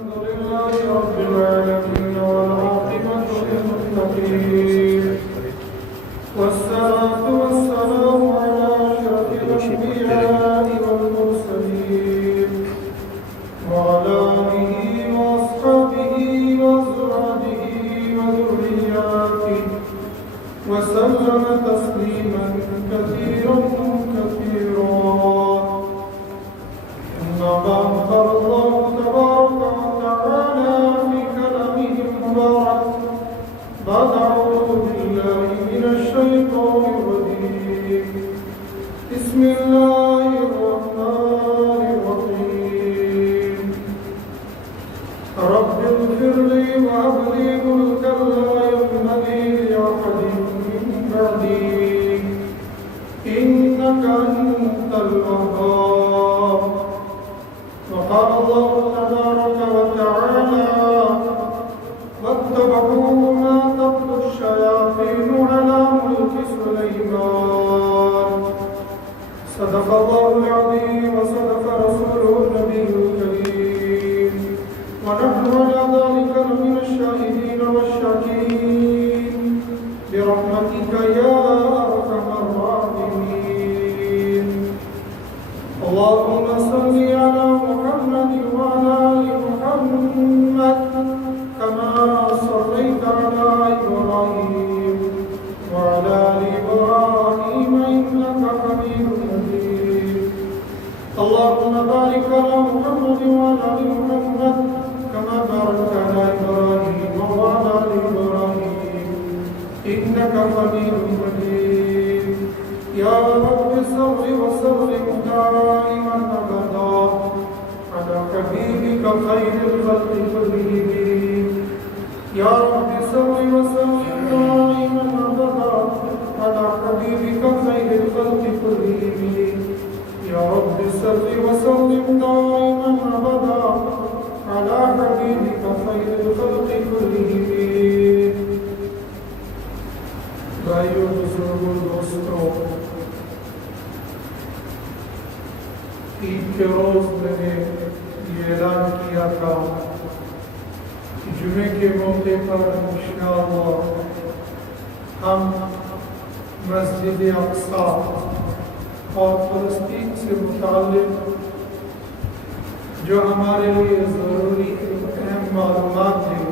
لله رب العالمين والعاقبة للمتقين والصلاة والسلام على أشرف الأنبياء والمرسلين وعلى آله وأصحابه وأزواجه وذرياته وسلم تسليما كثيرا أما بعد قال الله تبارك وتعالى في كلامه المبارك بعد أعوذ بالله من الشيطان الرجيم بسم الله الرحمن الرحيم رب اغفر لي وهب لي ملكا لا ينبغي لأحد من بعدي إنك أنت الوهاب. وقال الله تبارك وتعالى واتبعوا ما تتلو الشياطين على ملك سليمان. صدق الله العظيم وصدق رسوله النبي الكريم ونحن على ذلك من الشاهدين والشاكرين برحمتك يا أرحم الراحمين. اللهم صل على محمد وعلى آل محمد كما صليت على إبراهيم وعلى آل إبراهيم إنك حميد مجيد. اللهم بارك على محمد وعلى آل محمد كما باركت على إبراهيم وعلى آل إبراهيم إنك حميد مجيد. يا رب صل وسلم دائما أبدا على حبيبك خير الخلق كلهم. يا رب صل وسلم دائما أبدا على حبيبك خير الخلق كلهم. يا رب صل وسلم دائما أبدا على حبيبك خير الخلق كلهم. بھائیو بزرگوں دوستوں، عید کے روز میں نے یہ اعلان کیا تھا کہ جمعے کے موقع پر انشاءاللہ ہم مسجد اقصی اور فلسطین سے متعلق جو ہمارے لیے ضروری اہم معلومات ہیں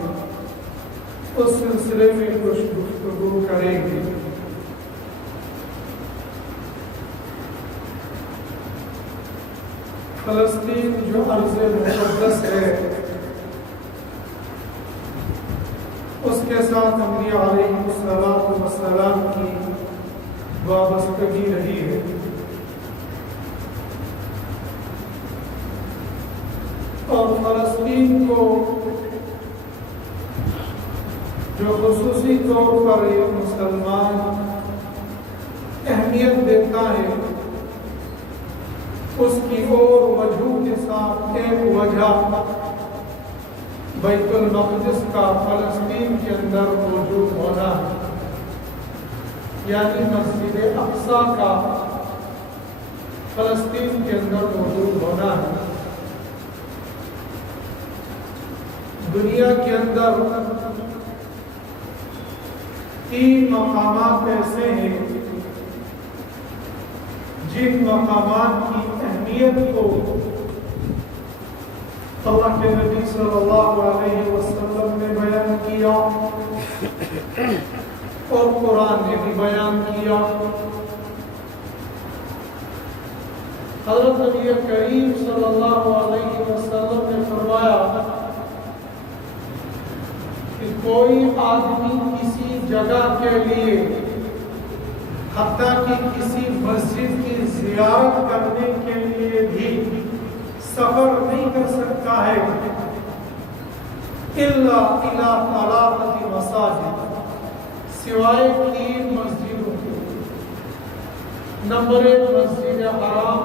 اس سلسلے میں کچھ گفتگو کریں گے. فلسطین جو ارض مقدس ہے اس کے ساتھ انبیاء علیہ السلام کی وابستگی رہی ہے. اور فلسطین کو جو خصوصی طور پر ایک مسلمان اہمیت دیتا ہے اس کی اور وجہ کے ساتھ ایک وجہ بیت المقدس کا فلسطین کے اندر موجود ہونا ہے، یعنی مسجد اقصی کا فلسطین کے اندر موجود ہونا ہے. دنیا کے اندر 3 مقامات ایسے ہیں جن مقامات کی اہمیت کو اللہ کے نبی صلی اللہ علیہ وسلم نے بیان کیا اور قرآن نے بھی بیان کیا. حضرت نبی کریم صلی اللہ علیہ وسلم نے فرمایا کہ کوئی آدمی کسی جگہ کے لیے حتیٰ کہ کسی مسجد کی زیارت کرنے کے لیے بھی سفر نہیں کر سکتا ہے الا الى 3 مساجد، سوائے 3 مسجدوں کے. نمبر 1 مسجد حرام،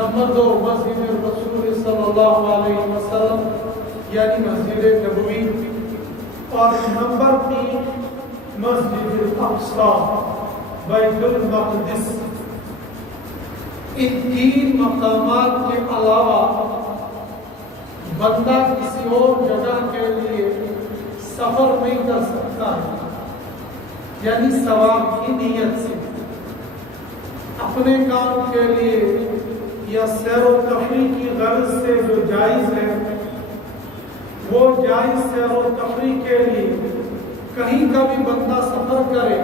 نمبر 2 مسجد رسول صلی اللہ علیہ وسلم یعنی مسجد نبوی، اور نمبر 3 مسجد الاقصی بیت المقدس. ان 3 مقامات کے علاوہ بندہ کسی اور جگہ کے لیے سفر نہیں کر سکتا ہے، یعنی ثواب کی نیت سے اپنے کام کے لیے یا سیر و تفریح کی غرض سے جو جائز ہے، وہ جائز سیر و تفریح کے لیے کہیں کا بھی بندہ سفر کرے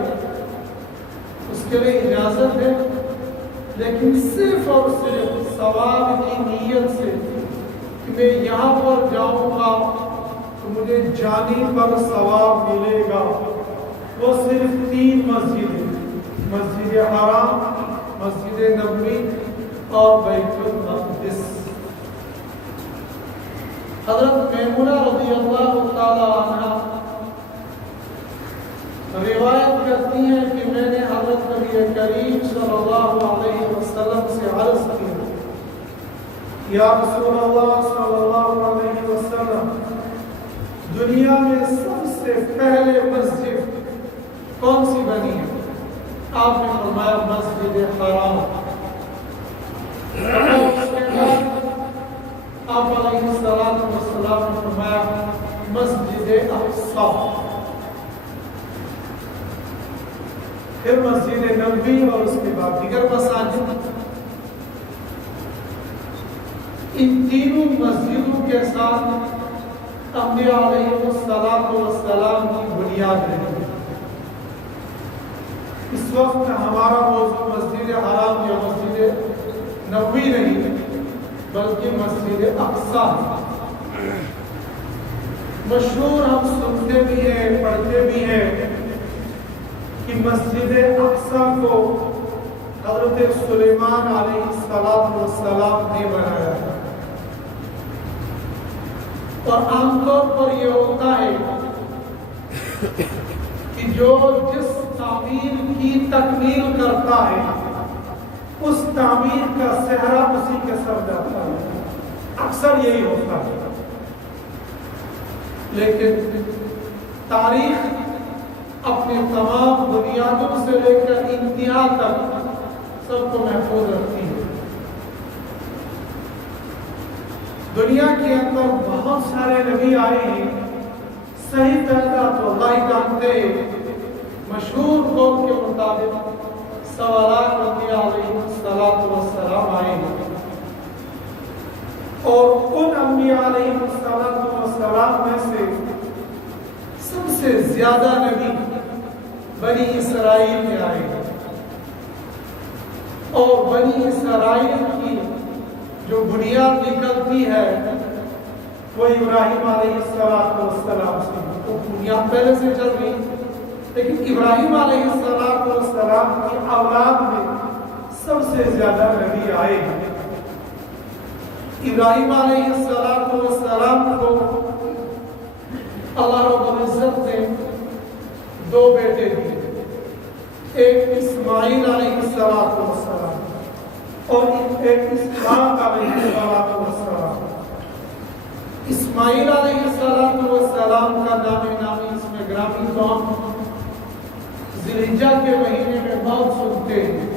اس کے لیے اجازت ہے، لیکن صرف اور صرف ثواب کی نیت سے کہ میں یہاں پر جاؤں گا تو مجھے جانے پر ثواب ملے گا، وہ صرف 3 مسجدیں، مسجد حرام، مسجد نبوی اور بیت المقدس۔ حضرت میمونہ رضی اللہ تعالی عنہ روایت کرتی ہیں کہ میں نے حضرت نبی کریم صلی اللہ علیہ وسلم سے عرض کیا، یا رسول اللہ صلی اللہ علیہ وسلم، دنیا میں سب سے پہلے مسجد کون سی بنی ہے؟ آپ نے فرمایا مسجد حرام۔ اس کے بعد آپ علیہ السلام نے فرمایا مسجد اقصی، پھر مسجد نبوی اور اس کے بعد دیگر مساجد۔ ان تینوں مسجدوں کے ساتھ انبیاء علیہ السلام کی بنیاد رہی۔ اس وقت ہمارا موضوع مسجد حرام یا مسجد نبوی نہیں بلکہ مسجد اقصی ہے۔ مشہور ہم سنتے بھی ہیں، پڑھتے بھی ہیں کہ مسجد اقصی کو حضرت سلیمان علیہ السلام نے بنایا ہے، اور عام طور پر یہ ہوتا ہے کہ جو جس تعمیر کی تکمیل کرتا ہے اس تعمیر کا صحرا اسی کے سر جاتا ہے، اکثر یہی ہوتا ہے۔ لیکن تاریخ اپنے تمام بنیادوں سے لے کر انتہا تک سب کو محفوظ رکھتی ہے۔ دنیا کے اندر بہت سارے نبی آئے ہیں، صحیح تعداد تو اللہ ہی جانتے ہیں، مشہور قول کے مطابق 1.25 لاکھ انبیاء علیہ السلام آئے ہیں، اور ان انبیاء علیہ السلام میں سے سب سے زیادہ نبی بنی اسرائیل میں آئے ہیں، اور بنی اسرائیل کی جو بنیاد نکلتی ہے وہ ابراہیم علیہ السلام سے، وہ بنیاد پہلے سے چل رہی، لیکن ابراہیم علیہ السلام کی اولاد میں سب سے زیادہ نبی آئے ہیں۔ ابراہیم علیہ السلام کو اللہ رب العزت نے 2 بیٹے دیے، ایک اسماعیل علیہ السلام اور ایک اسحاق علیہ السلام۔ اسماعیل علیہ السلام کا نامی اس میں گرامی قوم ذی الحجہ کے مہینے میں بہت سنتے ہیں،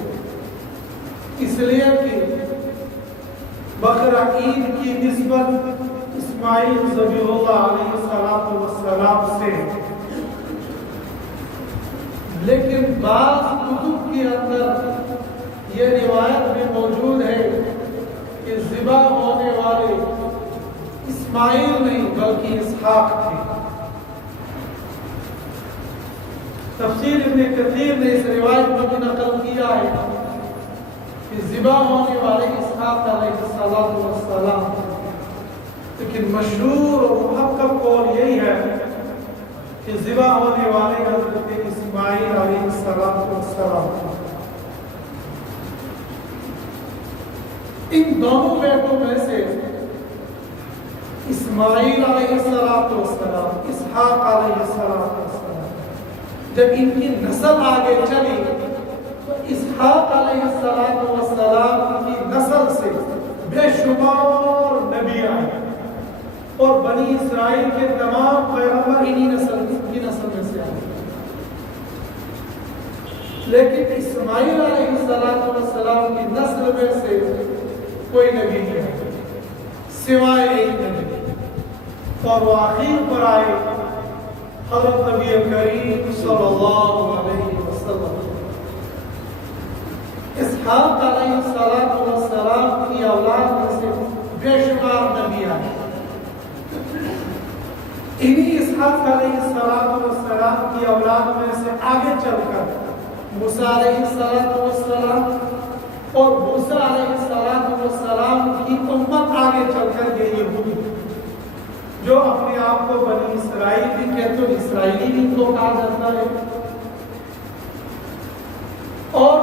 اس لیے کہ بقرہ عید کی نسبت اسماعیل ذبیح اللہ علیہ السلام سے، لیکن بعض کتب کے اندر یہ روایت بھی موجود ہے کہ ذبح ہونے والے اسماعیل نہیں بلکہ اسحاق تھے۔ تفسیر ابن کثیر نے اس روایت میں بھی نقل کیا ہے کہ ذبح ہونے والے اسحاق علیہ السلام، لیکن مشہور اور محقق قول یہی ہے کہ ذبح ہونے والے حضرت اسماعیل علیہ السلام۔ ان دونوں بیٹوں میں سے اسماعیل علیہ السلام، اسحاق علیہ السلام، جب ان کی نسل آگے چلی تو اسحاق علیہ السلام کی نسل سے بے شمار نبی آئے، اور بنی اسرائیل کے تمام پیغمبر انہی نسل میں سے آئے، لیکن اسماعیل علیہ السلام کی نسل میں سے کوئی نبی نہیں ہے سوائے ایک نبی، اور وہ آخر پر آئے حضرت نبی کریم صلی اللہ علیہ وسلم۔ اسحاق علیہ السلام کی اولاد میں سے بے شمار نبی آئے۔ انہی اسحاق علیہ السلام کی اولاد میں سے آگے چل کر موسیٰ علیہ السلام اور موسیٰ علیہ السلام کی امت آگے چل کر یہ یہودی جو اپنے آپ کو بنی اسرائیل بھی کہتے ہیں، اسرائیلی بھی تو کہا جاتا ہے، اور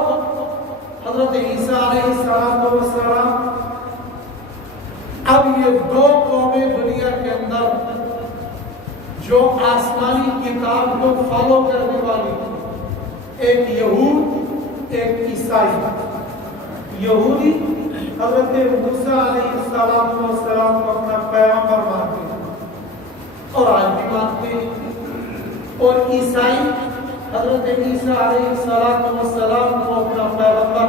حضرت عیسیٰ علیہ السلام، اب یہ دو قومیں دنیا کے اندر جو آسمانی کتاب کو فالو کرنے والی، ایک یہود ایک عیسائی۔ یہودی حضرت موسیٰ علیہ السلام کو اپنا پیغمبر مانتے ہیں اور آج بھی مانتے ہیں، اور عیسائی حضرت عیسیٰ علیہ السلام کو اپنا پیغمبر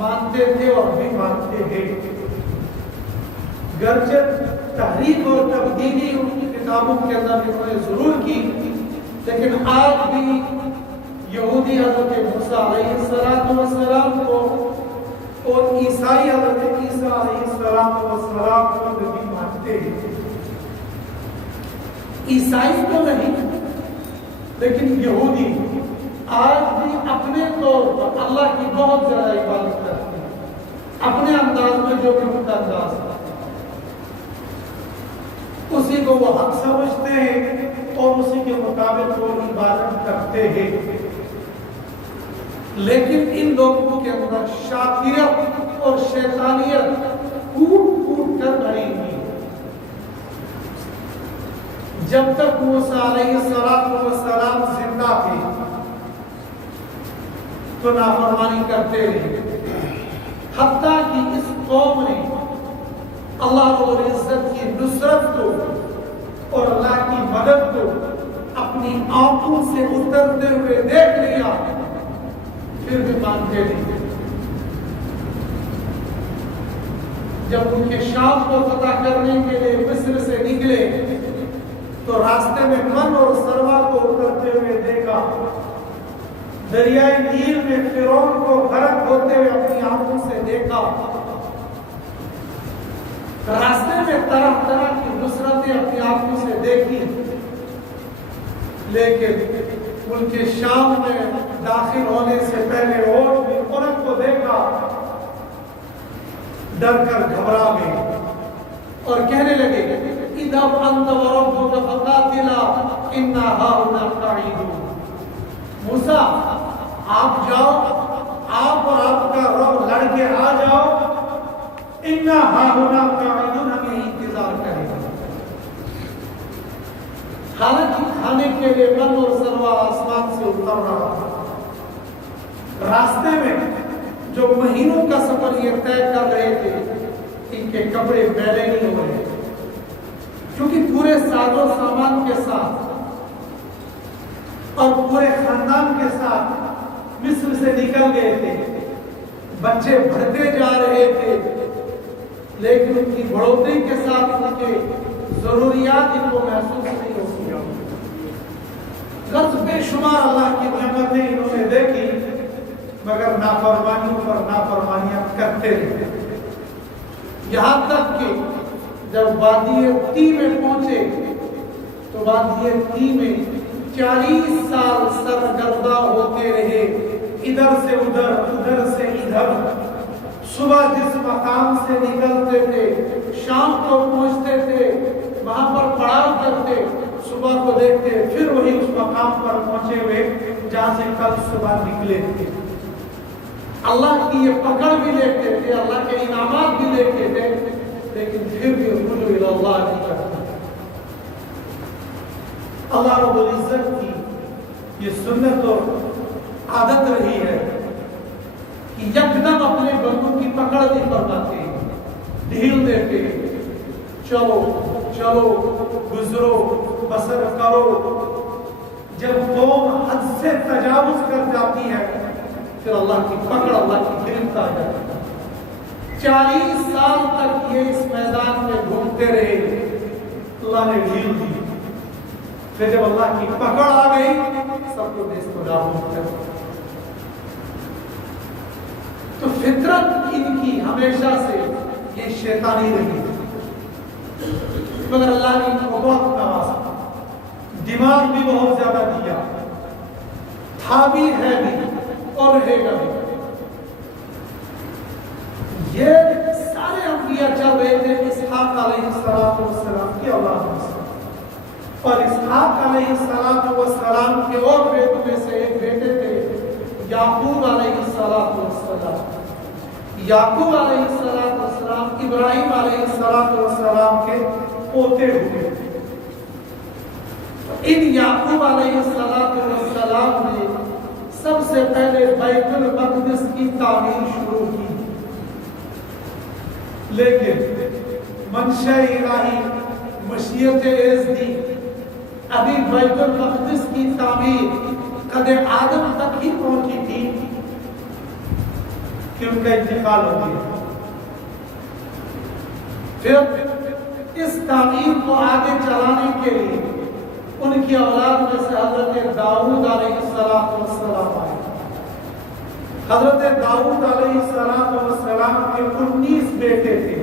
مانتے تھے اور بھی مانتے ہیں، گرچہ تحریف اور تبدیلی ان کی کتابوں کے اندر انہوں نے ضرور کی، لیکن آج بھی یہودی حضرت موسیٰ علیہ السلام کو اور عیسائی حضرت عیسیٰ علیہ السلام کو بھی مانتے ہیں۔ عیسائی تو نہیں لیکن یہودی آج بھی اپنے طور پر اللہ کی بہت زیادہ عبادت کرتے ہیں، اپنے انداز میں جو بھی ان کا انداز ہے اسی کو وہ حق سمجھتے ہیں اور اسی کے مطابق وہ عبادت کرتے ہیں، لیکن ان لوگوں کے اندر شاطریت اور شیطانیت کوٹ کوٹ کر بھری ہوئی ہے۔ جب تک موسیٰ علیہ السلام زندہ تھے تو نافرمانی کرتے رہے، حتیٰ کہ اس قوم نے اللہ رب العزت کی نصرت کو اور اللہ کی مدد کو اپنی آنکھوں سے اترتے ہوئے دیکھ لیا، پھر بھی مانتے نہیں۔ جب ان کے شام کو فتح کرنے کے لیے مصر سے نکلے تو راستے میں من اور سروا کو اترتے ہوئے دیکھا، دریائے نیل میں فرعون کو غرق ہوتے ہوئے اپنی آنکھوں سے دیکھا، راستے میں طرح طرح کی نصرتیں اپنی آنکھوں سے دیکھی، لیکن ملک شام میں داخل ہونے سے پہلے اور بھی قرآن کو دیکھا، ڈر کر گھبرا گئے اور کہنے لگے اذهب انت وربك فقاتلا انا هاهنا قاعدون۔ موسیٰ آپ جاؤ، آپ اور آپ کا رب لڑ کے آ جاؤ، انا هاهنا قاعدون، ہم یہی انتظار کریں گے۔ حالانکہ کھانے کے لیے من اور سلوا آسمان سے اتر رہا تھا، راستے میں جو مہینوں کا سفر یہ طے کر رہے تھے ان کے کپڑے میلے نہیں ہو رہے، کیونکہ پورے ساز و سامان کے ساتھ اور پورے خاندان کے ساتھ مصر سے نکل گئے تھے، بچے بڑھتے جا رہے تھے، لیکن ان کی بڑھوتری کے ساتھ ان کے ضروریات ان کو محسوس نہیں ہوتی۔ غرض بے شمار اللہ کی نعمتیں انہوں نے دیکھی، مگر نافرمانیوں پر نافرمانیاں کرتے رہے، یہاں تک کہ جب وادی تی میں پہنچے تو وادی تی میں 40 سال سرگردہ ہوتے رہے، ادھر سے ادھر، ادھر سے ادھر۔ صبح جس مقام سے نکلتے تھے شام کو پہنچتے تھے، وہاں پر پڑاؤ کرتے، صبح کو دیکھتے پھر وہی اس مقام پر پہنچے ہوئے جہاں سے کل صبح نکلے تھے۔ اللہ کی یہ پکڑ بھی لیتے تھے، اللہ کے انعامات بھی لیتے تھے، لیکن پھر بھی رجوع الی اللہ نہیں کرتے۔ اللہ رب العزت کی یہ سنت اور عادت رہی ہے کہ یکدم اپنے بندوں کی پکڑ نہیں فرماتے، ڈھیل دیتے، چلو چلو گزرو بسر کرو۔ جب قوم حد سے تجاوز کر جاتی ہے پھر اللہ کی پکڑ، اللہ کی گرفت آ جاتی ہے۔ 40 سال تک یہ اس میدان میں گھومتے رہے، اللہ نے ڈھیل پھر جب اللہ کی پکڑ آ گئی سب کو دیس کو نابود کر دیا۔ تو فطرت ان کی ہمیشہ سے یہ شیطانی رہی، مگر اللہ نے ان کو بہت نوازا، دماغ بھی بہت زیادہ دیا، تھا بھی ہے بھی اور رہے گا بھی۔ یہ سارے انبیاء چل رہے تھے اسحاق علیہ السلام کی اولاد میں سے، اور اسحاق علیہ السلام کے اور بیٹوں میں سے ایک بیٹے تھے یعقوب علیہ السلام۔ یعقوب علیہ السلام ابراہیم علیہ السلام کے پوتے ہوئے۔ ان یعقوب علیہ السلام نے سب سے پہلے بیت المقدس کی تعمیر شروع کی، لیکن منشاء الہی مشیت ازدی ابھی بیت المقدس کی تعمیر قد آدم تک ہی پہنچی تھی کہ ان کا انتقال ہو گیا۔ پھر اس تعمیر کو آگے چلانے کے لیے ان کی اولاد میں سے حضرت داؤد علیہ السلام آئے۔ حضرت داؤد علیہ السلام کے 19 بیٹے تھے،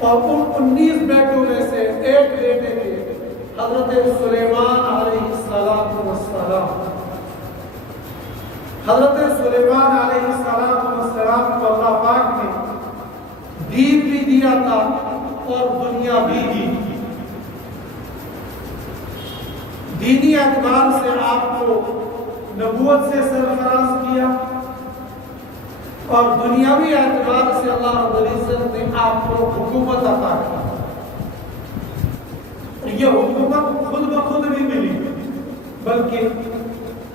اور ان 19 بیٹوں میں سے ایک بیٹے تھے حضرت سلیمان علیہ السلام۔ حضرت سلیمان علیہ السلام کو اللہ پاک نے دین بھی دیا تھا اور دنیا بھی دی۔ دینی اعتبار سے آپ کو نبوت سے سرفراز کیا، اور دنیاوی اعتبار سے اللہ رب العزت نے آپ کو حکومت عطا کی۔ یہ حکومت خود بخود نہیں ملی، بلکہ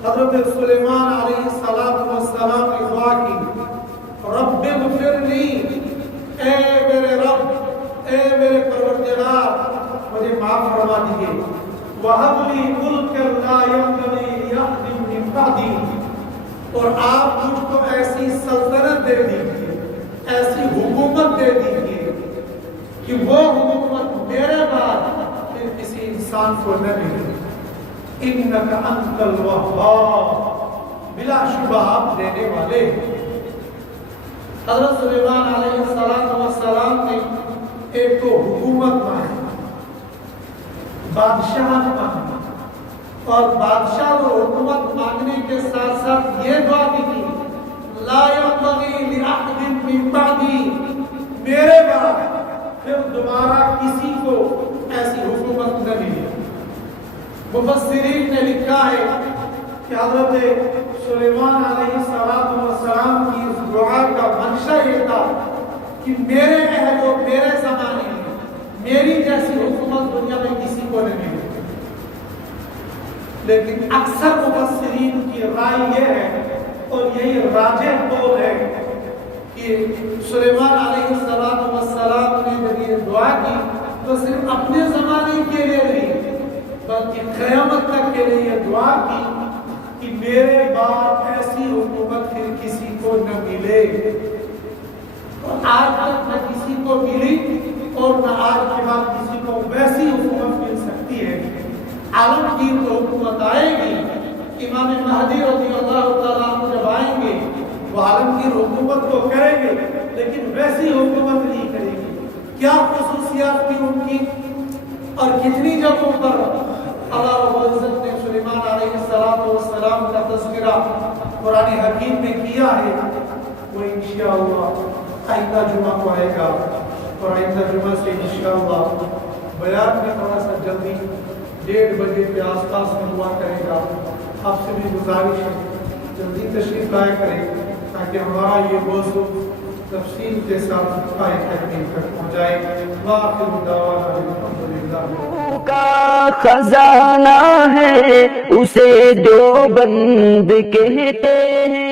حضرت سلیمان علیہ السلام نے دعا کی، رب اغفر لی، اے میرے رب، اے میرے پروردگار، مجھے معاف فرما دیجیے، وَهَبْ لِي مُلْكًا لَا يَنبَغِي لِأَحَدٍ مِّن بَعْدِي، اور آپ مجھ کو ایسی سلطنت دے دیجیے، ایسی حکومت دے دیجیے کہ وہ حکومت میرے بعد پھر کسی انسان کو نہ ملے۔ اِنَّكَ أَنْتَ الْوَهَّابُ، بلا شبہ آپ دینے والے۔ حضرت سلیمان علیہ السلام نے ایک تو حکومت مانگی، بادشاہ مانگی، اور بادشاہ کو حکومت مانگنے کے ساتھ ساتھ یہ دعا بھی کی، لا ينبغي لأحد من بعدی، میرے بعد پھر دوبارہ کسی کو ایسی حکومت نہ ملی۔ مفسرین نے لکھا ہے کہ حضرت سلیمان علیہ السلام کی اس دعا کا منشا یہ تھا کہ میرے عہد و میرے زمانے میں میری جیسی حکومت دنیا میں کسی کو نہیں ملی۔ لیکن اکثر مفسرین کی رائے یہ ہے، اور یہی راجح قول ہے، کہ سلیمان علیہ السلام نے جب یہ دعا کی تو صرف اپنے زمانے کے لیے نہیں بلکہ قیامت تک کے لیے یہ دعا کی کہ میرے بعد ایسی حکومت پھر کسی کو نہ ملے۔ اور آج تک نہ کسی کو ملی اور نہ آج کے بعد کسی کو ویسی حکومت مل سکتی ہے۔ عالمگیر کو حکومت آئے گی، امام مہدی رضی اللہ تعالیٰ عنہ جب آئیں گے وہ عالمگیر حکومت کو کریں گے، لیکن ویسی حکومت نہیں کریں گے۔ کیا خصوصیات تھی ان کی، اور کتنی جگہوں پر اللہ رب العزت نے سلیمان علیہ السلام کا تذکرہ قرآن حکیم میں کیا ہے، وہ انشاءاللہ آئندہ جمعہ کو آئے گا، اور آئندہ جمعہ سے انشاءاللہ بیان میں تھوڑا سا جلدی 1:30 بجے کے آس پاس میں ہوا کرے گا۔ آپ سے بھی گزارش ہے جلدی تشریف لایا کریں تاکہ ہمارا یہ موضوع تفصیل کے ساتھ آئے تکمیل تک پہنچائے۔ وآخر دعوانا الحمدللہ کا خزانہ ہے اسے دیوبند کہتے ہیں۔